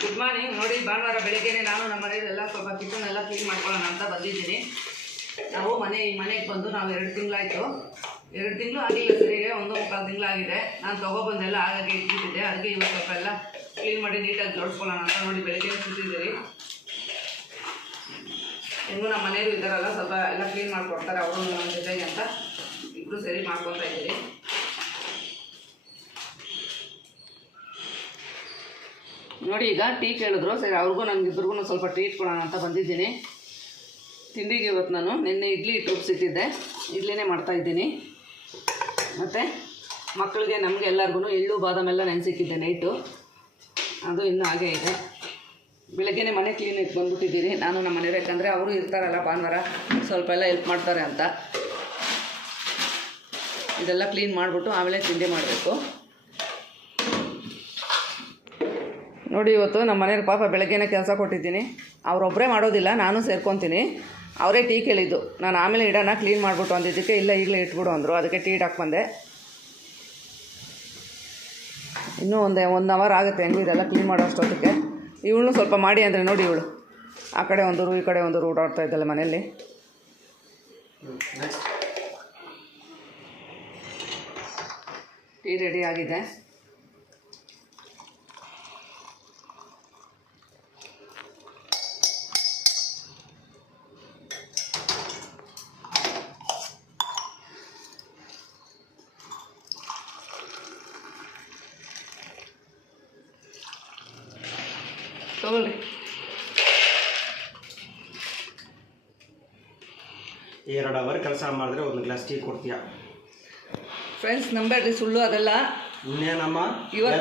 Good morning ನೋಡಿ, ಭಾನುವಾರ ಬೆಳಗ್ಗೆನೆ ನಾನು ನಮ್ಮ ಮನೆಯಲ್ಲೆಲ್ಲ ಸ್ವಲ್ಪ ಕಿಚನ್ ಎಲ್ಲ ಕ್ಲೀನ್ ಮಾಡ್ಕೊಳ್ಳೋಣ ಅಂತ ಬಂದಿದ್ದೀನಿ. ನಾವು ಮನೆ ಈ ಮನೆಗೆ ಬಂದು ನಾವು ಎರಡು ತಿಂಗಳಾಯಿತು. ಎರಡು ತಿಂಗಳು ಆಗಿಲ್ಲ ಸರಿಗೆ ಒಂದು ಮುಕ್ಕಾಲು ತಿಂಗಳಾಗಿದೆ. ನಾನು ತೊಗೊಬಂದೆಲ್ಲ ಹಾಗಾಗಿ ಇಟ್ಬಿಟ್ಟಿದ್ದೆ. ಅದಕ್ಕೆ ಇವತ್ತು ಸ್ವಲ್ಪ ಎಲ್ಲ ಕ್ಲೀನ್ ಮಾಡಿ ನೀಟಾಗಿ ಜೋಡಿಸ್ಕೊಳ್ಳೋಣ ಅಂತ ನೋಡಿ ಬೆಳಗ್ಗೆ ಸುತ್ತಿದ್ದೀರಿ ಹೆಂಗೂ ನಮ್ಮ ಮನೆಯವರು ಇದ್ದಾರಲ್ಲ, ಸ್ವಲ್ಪ ಎಲ್ಲ ಕ್ಲೀನ್ ಮಾಡಿಕೊಡ್ತಾರೆ, ಅವರು ನಮ್ಮ ಜೊತೆಗೆ ಅಂತ ಇಬ್ಬರು ಸರಿ ಮಾಡ್ಕೊತಾ ಇದ್ದೀರಿ ನೋಡಿ, ಈಗ ಟೀ ಕೇಳಿದ್ರು. ಸರಿ, ಅವ್ರಿಗೂ ನನಗಿಬ್ರಿಗೂ ಸ್ವಲ್ಪ ಟ್ರೀಟ್ ಕೊಡೋಣ ಅಂತ ಬಂದಿದ್ದೀನಿ. ತಿಂಡಿಗೆ ಇವತ್ತು ನಾನು ನಿನ್ನೆ ಇಡ್ಲಿ ಇಟ್ಟು ಉಪ್ಸಿಟ್ಟಿದ್ದೆ ಇಡ್ಲಿನೇ ಮಾಡ್ತಾ ಇದ್ದೀನಿ. ಮತ್ತು ಮಕ್ಕಳಿಗೆ ನಮಗೆ ಎಲ್ಲರಿಗೂ ಎಳ್ಳು ಬಾದಾಮೆಲ್ಲ ನೆನೆಸಿಕ್ಕಿದ್ದೆ ನೈಟು. ಅದು ಇನ್ನೂ ಹಾಗೇ ಇದೆ. ಬೆಳಗ್ಗೆನೇ ಮನೆ ಕ್ಲೀನಿಗೆ ಬಂದ್ಬಿಟ್ಟಿದ್ದೀನಿ. ನಾನು ನಮ್ಮ ಮನೆ ಬೇಕಂದರೆ ಅವರು ಇರ್ತಾರಲ್ಲ ಭಾನುವಾರ, ಸ್ವಲ್ಪ ಎಲ್ಲ ಹೆಲ್ಪ್ ಮಾಡ್ತಾರೆ ಅಂತ. ಇದೆಲ್ಲ ಕ್ಲೀನ್ ಮಾಡಿಬಿಟ್ಟು ಆಮೇಲೆ ತಿಂಡಿ ಮಾಡಬೇಕು. ನೋಡಿ ಇವತ್ತು ನಮ್ಮ ಮನೆಯವ್ರ ಪಾಪ ಬೆಳಗ್ಗೆನೇ ಕೆಲಸ ಕೊಟ್ಟಿದ್ದೀನಿ. ಅವರೊಬ್ಬರೇ ಮಾಡೋದಿಲ್ಲ ನಾನು ಸೇರ್ಕೊತೀನಿ. ಅವರೇ ಟೀ ಕೇಳಿದ್ದು. ನಾನು ಆಮೇಲೆ ಇಡೋಣ ಕ್ಲೀನ್ ಮಾಡಿಬಿಟ್ಟು ಅಂದಿದ್ದಕ್ಕೆ ಇಲ್ಲ ಈಗಲೇ ಇಟ್ಬಿಡು ಅಂದರು. ಅದಕ್ಕೆ ಟೀ ಇಡಕ್ಕೆ ಬಂದೆ. ಇನ್ನೂ ಒಂದು ಒನ್ ಅವರ್ ಆಗುತ್ತೆ ಹೆಂಗೂ ಇದೆಲ್ಲ ಕ್ಲೀನ್ ಮಾಡೋ ಅಷ್ಟೊತ್ತಿಗೆ ಇವಳು ಸ್ವಲ್ಪ ಮಾಡಿ ಅಂದರೆ ನೋಡಿ ಇವಳು. ಆ ಕಡೆ ಒಂದೂರು ಈ ಕಡೆ ಒಂದೂರು ಓಡಾಡ್ತಾ ಇದ್ದಲ್ಲ ಮನೆಯಲ್ಲಿ. ಟೀ ರೆಡಿ ಆಗಿದೆ. ತಗೊಳ್ರಿ ಎರಡು ಅವರ್ ಕೆಲಸ ಮಾಡಿದ್ರೆ ಒಂದು ಗ್ಲಾಸ್ ಟೀ ಕೊಡ್ತೀಯ? ಫ್ರೆಂಡ್ಸ್ ನಂಬೇಡ್ರಿ ಸುಳ್ಳು ಅದೆಲ್ಲ. ಇನ್ನೇನಮ್ಮ? ಇವಾಗ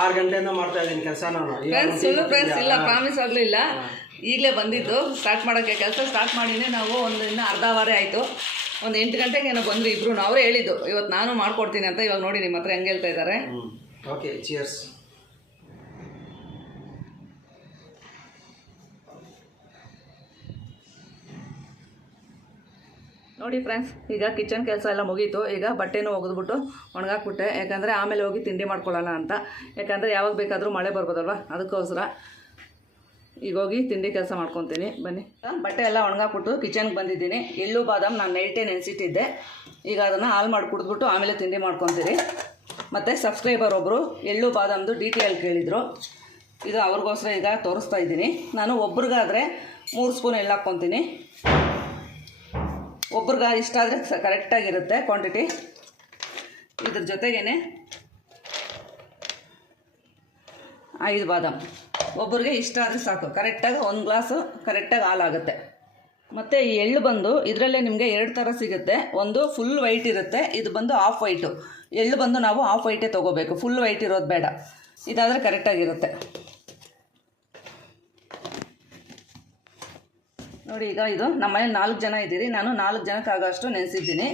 ಆರು ಗಂಟೆಯಿಂದ ಮಾಡ್ತಾ ಇದ್ದೀನಿ ಕೆಲಸ ನಾನು. ಫ್ರೆಂಡ್ಸ್ ಸುಳ್ಳು ಫ್ರೆಂಡ್ಸ್ ಇಲ್ಲ ಪ್ರಾಮಿಸ್ ಆಗಲಿಲ್ಲ. ಈಗಲೇ ಬಂದಿದ್ದು. ಸ್ಟಾರ್ಟ್ ಮಾಡೋಕ್ಕೆ ಕೆಲಸ ಸ್ಟಾರ್ಟ್ ಮಾಡಿನೇ ನಾವು ಒಂದು ಇನ್ನು ಅರ್ಧ ವಾರ ಆಯಿತು. ಒಂದು ಎಂಟು ಗಂಟೆಗೆ ಏನೋ ಬಂದರು ಇಬ್ಬರು ಅವರೇ ಹೇಳಿದ್ದು ಇವತ್ತು ನಾನು ಮಾಡ್ಕೊಡ್ತೀನಿ ಅಂತ ಇವಾಗ ನೋಡಿ ನಿಮ್ಮ ಹತ್ರ ಹೆಂಗೆ ಹೇಳ್ತಾ ಇದ್ದಾರೆ ಓಕೆ ಚಿಯರ್ಸ್ ನೋಡಿ ಫ್ರೆಂಡ್ಸ್ ಈಗ ಕಿಚನ್ ಕೆಲಸ ಎಲ್ಲ ಮುಗೀತು. ಈಗ ಬಟ್ಟೆನೂ ಒಗೆದ್ಬಿಟ್ಟು ಒಣಗಾಕ್ಬಿಟ್ಟೆ. ಯಾಕಂದರೆ ಆಮೇಲೆ ಹೋಗಿ ತಿಂಡಿ ಮಾಡ್ಕೊಳ್ಳೋಣ ಅಂತ. ಯಾಕಂದರೆ ಯಾವಾಗ ಬೇಕಾದರೂ ಮಳೆ ಬರ್ಬೋದಲ್ವ? ಅದಕ್ಕೋಸ್ಕರ ಈಗ ಹೋಗಿ ತಿಂಡಿ ಕೆಲಸ ಮಾಡ್ಕೊತೀನಿ. ಬನ್ನಿ. ಬಟ್ಟೆ ಎಲ್ಲ ಒಣಗಾಕ್ಬಿಟ್ಟು ಕಿಚನ್ಗೆ ಬಂದಿದ್ದೀನಿ. ಎಳ್ಳು ಬಾದಾಮ್ ನಾನು ನೈಟೇ ನೆನೆಸಿಟ್ಟಿದ್ದೆ ಈಗ ಅದನ್ನು ಹಾಲು ಮಾಡಿ ಕುಡಿದ್ಬಿಟ್ಟು ಆಮೇಲೆ ತಿಂಡಿ ಮಾಡ್ಕೊತೀನಿ ಮತ್ತು ಸಬ್ಸ್ಕ್ರೈಬರ್ ಒಬ್ಬರು ಎಳ್ಳು ಬಾದಾಮ್ದು ಡಿ ಎಲ್ ಕೇಳಿದರು. ಇದು ಅವ್ರಿಗೋಸ್ಕರ ಈಗ ತೋರಿಸ್ತಾ ಇದ್ದೀನಿ. ನಾನು ಒಬ್ರಿಗಾದರೆ ಮೂರು ಸ್ಪೂನ್ ಎಳ್ಳು ಹಾಕ್ಕೊತೀನಿ. ಒಬ್ರಿಗೆ ಇಷ್ಟ ಆದರೆ ಕರೆಕ್ಟಾಗಿರುತ್ತೆ ಕ್ವಾಂಟಿಟಿ ಇದ್ರ ಜೊತೆಗೇನೆ ಐದು ಬಾದಾಮ್. ಒಬ್ಬರಿಗೆ ಇಷ್ಟ ಆದರೆ ಸಾಕು. ಕರೆಕ್ಟಾಗಿ ಒಂದು ಗ್ಲಾಸು ಕರೆಕ್ಟಾಗಿ ಹಾಲಾಗುತ್ತೆ ಮತ್ತು ಈ ಎಳ್ಳು ಬಂದು ಇದರಲ್ಲೇ ನಿಮಗೆ ಎರಡು ಥರ ಸಿಗುತ್ತೆ. ಒಂದು ಫುಲ್ ವೈಟ್ ಇರುತ್ತೆ, ಇದು ಬಂದು ಆಫ್ ವೈಟು ಎಳ್ಳು ಬಂದು ನಾವು ಆಫ್ ವೈಟೇ ತೊಗೋಬೇಕು. ಫುಲ್ ವೈಟ್ ಇರೋದು ಬೇಡ. ಇದಾದರೆ ಕರೆಕ್ಟಾಗಿರುತ್ತೆ ನೋಡಿ, ಈಗ ಇದು ನಮ್ಮ ಮನೇಲಿ ನಾಲ್ಕು ಜನ ಇದ್ದೀರಿ. ನಾನು ನಾಲ್ಕು ಜನಕ್ಕೆ ಆಗೋಷ್ಟು ನೆನೆಸಿದ್ದೀನಿ.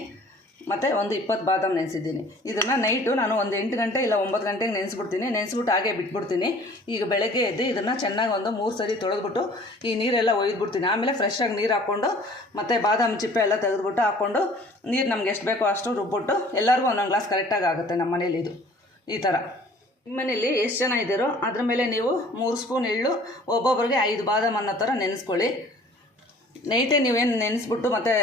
ಮತ್ತು ಒಂದು ಇಪ್ಪತ್ತು ಬಾದಾಮ್ ನೆನೆಸಿದ್ದೀನಿ. ಇದನ್ನು ನೈಟು ನಾನು ಒಂದು ಎಂಟು ಗಂಟೆ ಇಲ್ಲ ಒಂಬತ್ತು ಗಂಟೆಗೆ ನೆನೆಸ್ಬಿಡ್ತೀನಿ. ನೆನೆಸ್ಬಿಟ್ಟು ಹಾಗೆ ಬಿಟ್ಬಿಡ್ತೀನಿ. ಈಗ ಬೆಳಗ್ಗೆ ಎದ್ದು ಇದನ್ನು ಚೆನ್ನಾಗಿ ಒಂದು ಮೂರು ಸರಿ ತೊಳೆದ್ಬಿಟ್ಟು ಈ ನೀರೆಲ್ಲ ಒಯ್ದುಬಿಡ್ತೀನಿ. ಆಮೇಲೆ ಫ್ರೆಶ್ಶಾಗಿ ನೀರು ಹಾಕ್ಕೊಂಡು ಮತ್ತು ಬಾದಾಮಿ ಚಿಪ್ಪೆ ಎಲ್ಲ ತೆಗೆದುಬಿಟ್ಟು ಹಾಕ್ಕೊಂಡು ನೀರು ನಮ್ಗೆ ಎಷ್ಟು ಬೇಕೋ ಅಷ್ಟು ರುಬ್ಬಿಟ್ಟು ಎಲ್ಲರಿಗೂ ಒಂದೊಂದು ಗ್ಲಾಸ್ ಕರೆಕ್ಟಾಗಿ ಆಗುತ್ತೆ ನಮ್ಮ ಮನೇಲಿ ಇದು. ಈ ಥರ ನಿಮ್ಮ ಮನೇಲಿ ಎಷ್ಟು ಜನ ಇದ್ದೀರೋ ಅದ್ರ ಮೇಲೆ ನೀವು ಮೂರು ಸ್ಪೂನ್ ಎಳ್ಳು ಒಬ್ಬೊಬ್ಬರಿಗೆ ಐದು ಬಾದಾಮ್ ಅನ್ನೋ ಥರ ನೆನೆಸ್ಕೊಳ್ಳಿ. ನೈಟೇ ನೀವೇನು ನೆನೆಸ್ಬಿಟ್ಟು ಮತ್ತೆ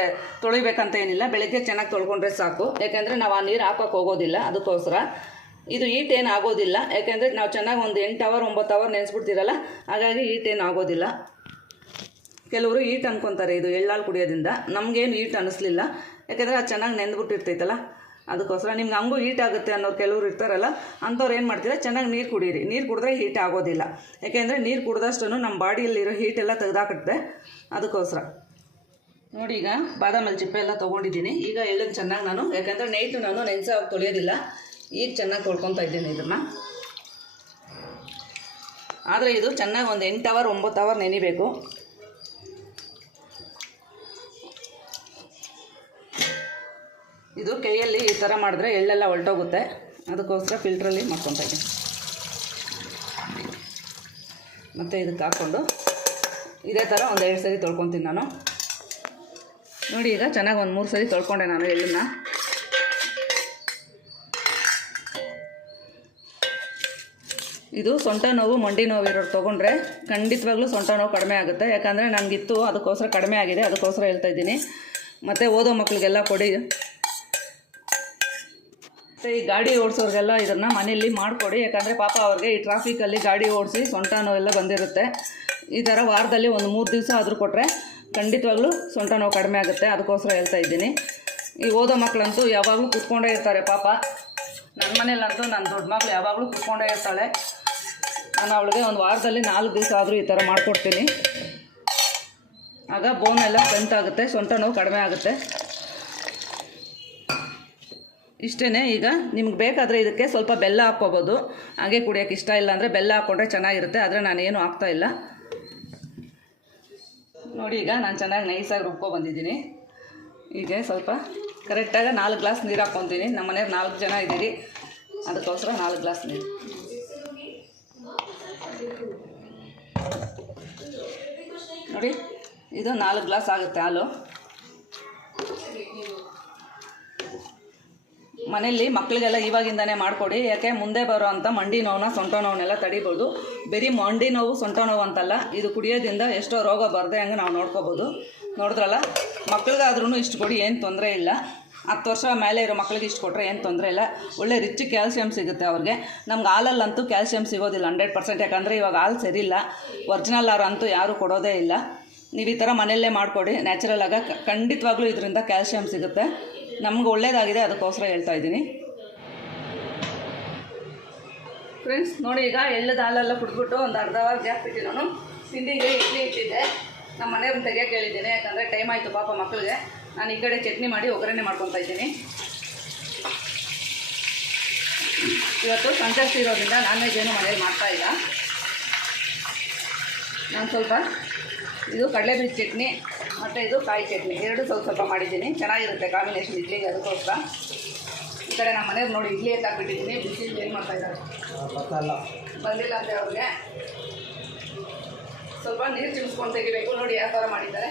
ತೊಳಿಬೇಕಂತ ಏನಿಲ್ಲ, ಬೆಳಗ್ಗೆ ಚೆನ್ನಾಗಿ ತೊಳ್ಕೊಂಡ್ರೆ ಸಾಕು. ಯಾಕೆಂದರೆ ನಾವು ಆ ನೀರು ಹಾಕೋಕೆ ಹೋಗೋದಿಲ್ಲ, ಅದಕ್ಕೋಸ್ಕರ. ಇದು ಈಟ್ ಏನು ಆಗೋದಿಲ್ಲ, ಯಾಕೆಂದರೆ ನಾವು ಚೆನ್ನಾಗಿ ಒಂದು ಎಂಟು ಅವರ್ ಒಂಬತ್ತು ಅವರ್ ನೆನೆಸ್ಬಿಡ್ತೀರಲ್ಲ, ಹಾಗಾಗಿ ಈಟ್ ಏನು ಆಗೋದಿಲ್ಲ. ಕೆಲವರು ಈಟ್ ಅನ್ಕೊತಾರೆ ಇದು ಎಳ್ಳಾಳು ಕುಡಿಯೋದ್ರಿಂದ. ನಮಗೇನು ಈಟ್ ಅನ್ನಿಸ್ಲಿಲ್ಲ ಯಾಕೆಂದರೆ ಅದು ಚೆನ್ನಾಗಿ ನೆಂದ್ಬಿಟ್ಟಿರ್ತೈತಲ್ಲ ಅದಕ್ಕೋಸ್ಕರ ನಿಮ್ಗೆ ಹಂಗೂ ಹೀಟ್ ಆಗುತ್ತೆ ಅನ್ನೋರು ಕೆಲವರು ಇರ್ತಾರಲ್ಲ, ಅಂಥವ್ರು ಏನು ಮಾಡ್ತೀರಾ, ಚೆನ್ನಾಗಿ ನೀರು ಕುಡೀರಿ. ನೀರು ಕುಡಿದ್ರೆ ಹೀಟ್ ಆಗೋದಿಲ್ಲ. ಯಾಕೆಂದರೆ ನೀರು ಕುಡ್ದಷ್ಟು ನಮ್ಮ ಬಾಡಿಯಲ್ಲಿರೋ ಹೀಟ್ ಎಲ್ಲ ತೆಗೆದಾಕುತ್ತೆ. ಅದಕ್ಕೋಸ್ಕರ. ನೋಡಿ ಈಗ ಬಾದಾಮಲ್ಲಿ ಚಿಪ್ಪೆ ಎಲ್ಲ ತೊಗೊಂಡಿದ್ದೀನಿ. ಈಗ ಎಳ್ಳನ್ನು ಚೆನ್ನಾಗಿ ನಾನು, ಯಾಕೆಂದರೆ ನೈಟು ನಾನು ನೆನೆಸ ತೊಳೆಯೋದಿಲ್ಲ. ಈಗ ಚೆನ್ನಾಗಿ ತೊಳ್ಕೊತಾ ಇದ್ದೀನಿ ಇದನ್ನು. ಆದರೆ ಇದು ಚೆನ್ನಾಗಿ ಒಂದು ಎಂಟು ಅವರ್ ಒಂಬತ್ತು ಅವರ್ ನೆನಿಬೇಕು. ಇದು ಕೈಯಲ್ಲಿ ಈ ಥರ ಮಾಡಿದ್ರೆ ಎಳ್ಳೆಲ್ಲ ಹೊಲ್ಟೋಗುತ್ತೆ ಅದಕ್ಕೋಸ್ಕರ ಫಿಲ್ಟ್ರಲ್ಲಿ ಮಾಡ್ಕೊತಾ ಇದ್ದೀನಿ. ಮತ್ತು ಇದಕ್ಕೆ ಹಾಕ್ಕೊಂಡು ಇದೇ ಥರ ಒಂದು ಎರಡು ಸರಿ ತೊಳ್ಕೊತೀನಿ ನಾನು. ನೋಡಿ ಈಗ ಚೆನ್ನಾಗಿ ಒಂದು ಮೂರು ಸರಿ ತೊಳ್ಕೊಂಡೆ ನಾನು ಎಳ್ಳನ್ನ. ಇದು ಸೊಂಟ ನೋವು, ಮಂಡಿ ನೋವು ಇರೋರು ತೊಗೊಂಡ್ರೆ ಖಂಡಿತವಾಗ್ಲೂ ಸೊಂಟ ನೋವು ಕಡಿಮೆ ಆಗುತ್ತೆ. ಯಾಕಂದರೆ ನನಗಿತ್ತು, ಅದಕ್ಕೋಸ್ಕರ ಕಡಿಮೆ ಆಗಿದೆ. ಅದಕ್ಕೋಸ್ಕರ ಹೇಳ್ತಾ ಇದ್ದೀನಿ. ಮತ್ತು ಓದೋ ಮಕ್ಕಳಿಗೆಲ್ಲ ಕೊಡಿ. ಮತ್ತು ಈ ಗಾಡಿ ಓಡಿಸೋರಿಗೆಲ್ಲ ಇದನ್ನು ಮನೆಯಲ್ಲಿ ಮಾಡಿಕೊಡಿ, ಯಾಕಂದರೆ ಪಾಪ ಅವ್ರಿಗೆ ಈ ಟ್ರಾಫಿಕಲ್ಲಿ ಗಾಡಿ ಓಡಿಸಿ ಸೊಂಟ ನೋವೆಲ್ಲ ಬಂದಿರುತ್ತೆ. ಈ ಥರ ವಾರದಲ್ಲಿ ಒಂದು ಮೂರು ದಿವಸ ಆದರೂ ಕೊಟ್ಟರೆ ಖಂಡಿತವಾಗ್ಲೂ ಸೊಂಟ ನೋವು ಕಡಿಮೆ ಆಗುತ್ತೆ. ಅದಕ್ಕೋಸ್ಕರ ಹೇಳ್ತಾ ಇದ್ದೀನಿ. ಈ ಓದೋ ಮಕ್ಕಳಂತೂ ಯಾವಾಗಲೂ ಕೂತ್ಕೊಂಡೇ ಇರ್ತಾರೆ ಪಾಪ. ನನ್ನ ಮನೇಲಂತೂ ನನ್ನ ದೊಡ್ಡ ಮಗಳು ಯಾವಾಗಲೂ ಕೂತ್ಕೊಂಡೇ ಇರ್ತಾಳೆ. ನಾನು ಅವಳಿಗೆ ಒಂದು ವಾರದಲ್ಲಿ ನಾಲ್ಕು ದಿವಸ ಆದರೂ ಈ ಥರ ಮಾಡಿಕೊಡ್ತೀನಿ. ಆಗ ಬೋನ್ ಎಲ್ಲ ಸ್ಟ್ರೆಂತ್ ಆಗುತ್ತೆ, ಸೊಂಟ ನೋವು ಕಡಿಮೆ ಆಗುತ್ತೆ. ಇಷ್ಟೇ ಈಗ ನಿಮ್ಗೆ ಬೇಕಾದರೆ ಇದಕ್ಕೆ ಸ್ವಲ್ಪ ಬೆಲ್ಲ ಹಾಕ್ಕೋಬೋದು. ಹಾಗೆ ಕುಡಿಯೋಕ್ಕೆ ಇಷ್ಟ ಇಲ್ಲ ಅಂದರೆ ಬೆಲ್ಲ ಹಾಕ್ಕೊಂಡ್ರೆ ಚೆನ್ನಾಗಿರುತ್ತೆ. ಆದರೆ ನಾನೇನು ಇಲ್ಲ. ನೋಡಿ, ಈಗ ನಾನು ಚೆನ್ನಾಗಿ ನೈಸಾಗಿ ರುಬ್ಕೊ ಬಂದಿದ್ದೀನಿ. ಸ್ವಲ್ಪ ಕರೆಕ್ಟಾಗಿ ನಾಲ್ಕು ಗ್ಲಾಸ್ ನೀರು ಹಾಕ್ಕೊತೀನಿ. ನಮ್ಮ ಮನೆಯವ್ರು ನಾಲ್ಕು ಜನ ಇದ್ದೀರಿ. ಅದಕ್ಕೋಸ್ಕರ ನಾಲ್ಕು ಗ್ಲಾಸ್ ನೀರು. ನೋಡಿ, ಇದು ನಾಲ್ಕು ಗ್ಲಾಸ್ ಆಗುತ್ತೆ ಹಾಲು. ಮನೆಯಲ್ಲಿ ಮಕ್ಕಳಿಗೆಲ್ಲ ಇವಾಗಿಂದನೇ ಮಾಡಿಕೊಡಿ, ಯಾಕೆ ಮುಂದೆ ಬರೋ ಅಂಥ ಮಂಡಿ ನೋವನ್ನ ಸೊಂಟ ನೋವನ್ನೆಲ್ಲ ತಡಿಬೋದು. ಬರೀ ಮಂಡಿ ನೋವು, ಸೊಂಟ ನೋವು ಅಂತಲ್ಲ, ಇದು ಕುಡಿಯೋದ್ರಿಂದ ಎಷ್ಟೋ ರೋಗ ಬರದೆ ಹಂಗೆ ನಾವು ನೋಡ್ಕೋಬೋದು. ನೋಡಿದ್ರಲ್ಲ? ಮಕ್ಳಿಗಾದ್ರೂ ಇಷ್ಟು ಕೊಡಿ, ಏನು ತೊಂದರೆ ಇಲ್ಲ. ಹತ್ತು ವರ್ಷ ಮೇಲೆ ಇರೋ ಮಕ್ಕಳಿಗೆ ಇಷ್ಟು ಕೊಟ್ಟರೆ ಏನು ತೊಂದರೆ ಇಲ್ಲ. ಒಳ್ಳೆ ರಿಚ್ ಕ್ಯಾಲ್ಸಿಯಂ ಸಿಗುತ್ತೆ ಅವ್ರಿಗೆ. ನಮ್ಗೆ ಹಾಲಲ್ಲಂತೂ ಕ್ಯಾಲ್ಸಿಯಂ ಸಿಗೋದಿಲ್ಲ, ಹಂಡ್ರೆಡ್ ಪರ್ಸೆಂಟ್. ಯಾಕಂದರೆ ಇವಾಗ ಹಾಲು ಸರಿಯಿಲ್ಲ. ಒರ್ಜಿನಲ್ ಆರು ಅಂತೂ ಯಾರೂ ಕೊಡೋದೇ ಇಲ್ಲ. ನೀವು ಈ ಥರ ಮನೆಯಲ್ಲೇ ಮಾಡಿಕೊಡಿ, ನ್ಯಾಚುರಲ್ ಆಗ ಖಂಡಿತವಾಗ್ಲೂ ಇದರಿಂದ ಕ್ಯಾಲ್ಸಿಯಂ ಸಿಗುತ್ತೆ. ನಮ್ಗೆ ಒಳ್ಳೇದಾಗಿದೆ, ಅದಕ್ಕೋಸ್ಕರ ಹೇಳ್ತಾ ಇದ್ದೀನಿ. ಫ್ರೆಂಡ್ಸ್ ನೋಡಿ ಈಗ ಎಳ್ಳದ ಹಾಲೆಲ್ಲ ಕುಡಿದ್ಬಿಟ್ಟು ಒಂದು ಅರ್ಧ ಅವರ್ ಜಾಸ್ತಿ ಬಿಟ್ಟು ನಾನು. ತಿಂಡಿಗೆ ಇಡ್ಲಿ ಇಟ್ಟಿದ್ದೆ. ನಮ್ಮ ಮನೆಯವ್ರನ್ನ ತೆಗಿಯೋಕೆ ಹೇಳಿದ್ದೀನಿ, ಯಾಕಂದರೆ ಟೈಮ್ ಆಯಿತು ಪಾಪ ಮಕ್ಕಳಿಗೆ ನಾನು ಈ ಕಡೆ ಚಟ್ನಿ ಮಾಡಿ ಒಗ್ಗರಣೆ ಮಾಡ್ಕೊತಾ ಇದ್ದೀನಿ. ಇವತ್ತು ಸಂಜಾಸ್ತಿ ಇರೋದ್ರಿಂದ ನಾನ್ ವೆಜ್ ಏನು ಮನೇಲಿ ಮಾಡ್ತಾ ಇಲ್ಲ. ನಾನು ಸ್ವಲ್ಪ ಇದು ಕಡಲೆಬೀಜ ಚಟ್ನಿ ಮತ್ತು ಇದು ಕಾಯಿ ಚಟ್ನಿ. ಎರಡು ಸ್ವಲ್ಪ ಸ್ವಲ್ಪ ಮಾಡಿದ್ದೀನಿ. ಚೆನ್ನಾಗಿರುತ್ತೆ ಕಾಂಬಿನೇಷನ್ ಇಡ್ಲಿಗೆ ಅದಕ್ಕೋಸ್ಕರ. ಈ ಕಡೆ ನಮ್ಮ ಮನೆಯವ್ರು ನೋಡಿ ಇಡ್ಲಿ ಎತ್ತಾಕ್ಬಿಟ್ಟಿದ್ದೀನಿ ಬಿಸಿ ಏನು ಮಾಡ್ತಾ ಇದ್ದಾರೆ? ಬಂದಿಲ್ಲ ಅಂದರೆ ಅವ್ರಿಗೆ. ಸ್ವಲ್ಪ ನೀರು ಚಿಮ್ಸ್ಕೊಂಡು ತೆಗಿಬೇಕು. ನೋಡಿ ಯಾವ ಥರ ಮಾಡಿದ್ದಾರೆ.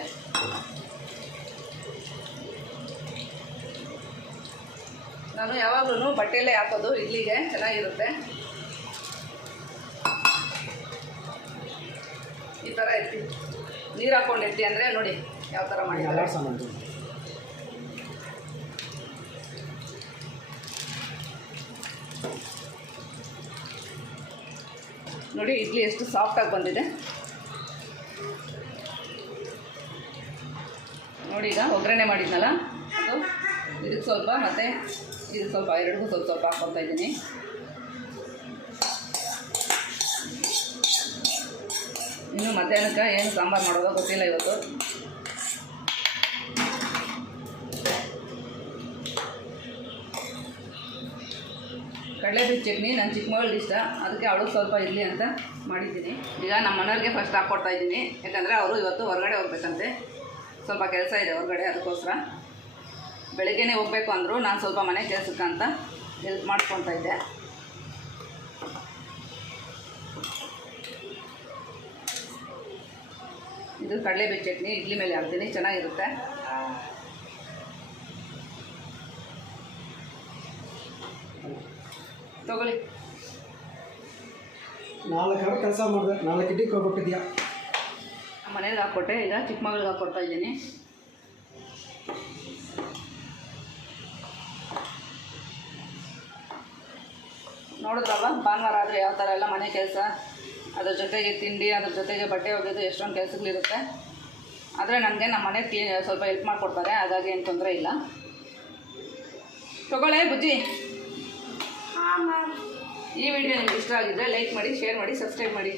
ನಾನು ಯಾವಾಗಲೂ ಬಟ್ಟೆಯಲ್ಲೇ ಹಾಕೋದು ಇಡ್ಲಿಗೆ. ಚೆನ್ನಾಗಿರುತ್ತೆ. ಈ ಥರ ಇರ್ತೀವಿ ನೀರು ಹಾಕ್ಕೊಂಡು ಎತ್ತಿ ಅಂದರೆ ನೋಡಿ. ಯಾವ ಥರ ಮಾಡಿದ್ದಾರೆ? ಸಾಮಾನು ನೋಡಿ ಇಡ್ಲಿ ಎಷ್ಟು ಸಾಫ್ಟಾಗಿ ಬಂದಿದೆ. ನೋಡಿ ಈಗ ಒಗ್ಗರಣೆ ಮಾಡಿದ್ನಲ್ಲ? ಅದು ಇದಕ್ಕೆ ಸ್ವಲ್ಪ ಮತ್ತು ಇದಕ್ಕೆ ಸ್ವಲ್ಪ ಎರಡಿಗೂ ಸ್ವಲ್ಪ ಸ್ವಲ್ಪ ಹಾಕ್ಕೊತಾ ಇದ್ದೀನಿ. ಇನ್ನು ಮಧ್ಯಾಹ್ನಕ್ಕೆ ಏನು ಸಾಂಬಾರು ಮಾಡೋದೋ ಗೊತ್ತಿಲ್ಲ ಇವತ್ತು. ಕಡಲೆಬೀಜ ಚಟ್ನಿ ನನ್ನ ಚಿಕ್ಕ ಮಗಳು ಇಷ್ಟ. ಅದಕ್ಕೆ ಅವಳು ಸ್ವಲ್ಪ ಇರಲಿ ಅಂತ ಮಾಡಿದ್ದೀನಿ. ಈಗ ನಮ್ಮ ಮನೆಯವ್ರಿಗೆ ಫಸ್ಟ್ ಹಾಕ್ಕೊಡ್ತಾ ಇದ್ದೀನಿ. ಯಾಕಂದರೆ ಅವರು ಇವತ್ತು ಹೊರಗಡೆ ಹೋಗ್ಬೇಕಂತೆ. ಸ್ವಲ್ಪ ಕೆಲಸ ಇದೆ ಹೊರಗಡೆ ಅದಕ್ಕೋಸ್ಕರ. ಬೆಳಗ್ಗೆನೇ ಹೋಗ್ಬೇಕು ಅಂದರು ನಾನು ಸ್ವಲ್ಪ ಮನೆ ಕೆಲಸಕ್ಕೆ ಅಂತ ಹೆಲ್ಪ್ ಮಾಡ್ಕೊತಾ ಇದ್ದೆ. ಇದು ಕಡಲೆಬೀಜ ಚಟ್ನಿ, ಇಡ್ಲಿ ಮೇಲೆ ಹಾಕ್ತೀನಿ. ಚೆನ್ನಾಗಿರುತ್ತೆ. ತಗೊಳ್ಳಿ. ನಾಲ್ಕು ಅವರ್ ಕೆಲಸ ಮಾಡಿದೆ. ನಾಲ್ಕು ಇಡ್ಲಿಕ್ಕೆ ಹೋಗ್ಬಿಟ್ಟಿದ್ಯಾ? ಮನೇಲಿ ಹಾಕ್ಕೊಟ್ಟೆ ಈಗ ಚಿಕ್ಕ ಮಗಳಿಗೆ ಹಾಕ್ಕೊಡ್ತಾ ಇದ್ದೀನಿ. ನೋಡಿದ್ರಲ್ಲ ಭಾನುವಾರ ಆದರೆ ಯಾವ ಥರ ಎಲ್ಲ ಮನೆ ಕೆಲಸ ಅದ್ರ ಜೊತೆಗೆ ತಿಂಡಿ ಅದ್ರ ಜೊತೆಗೆ ಬಟ್ಟೆ ಒಗೆದು ಎಷ್ಟೊಂದು ಕೆಲಸಗಳಿರುತ್ತೆ. ಆದರೆ ನನಗೆ ನಮ್ಮ ಮನೆ ಸ್ವಲ್ಪ ಹೆಲ್ಪ್ ಮಾಡಿಕೊಡ್ತಾರೆ ಹಾಗಾಗಿ ಏನು ತೊಂದರೆ ಇಲ್ಲ. ತಗೊಳ್ಳೆ ಬುಜ್ಜಿ. ಈ ವಿಡಿಯೋ ನಿಮ್ಗೆ ಇಷ್ಟ ಆಗಿದ್ರೆ ಲೈಕ್ ಮಾಡಿ ಶೇರ್ ಮಾಡಿ ಸಬ್ಸ್ಕ್ರೈಬ್ ಮಾಡಿ.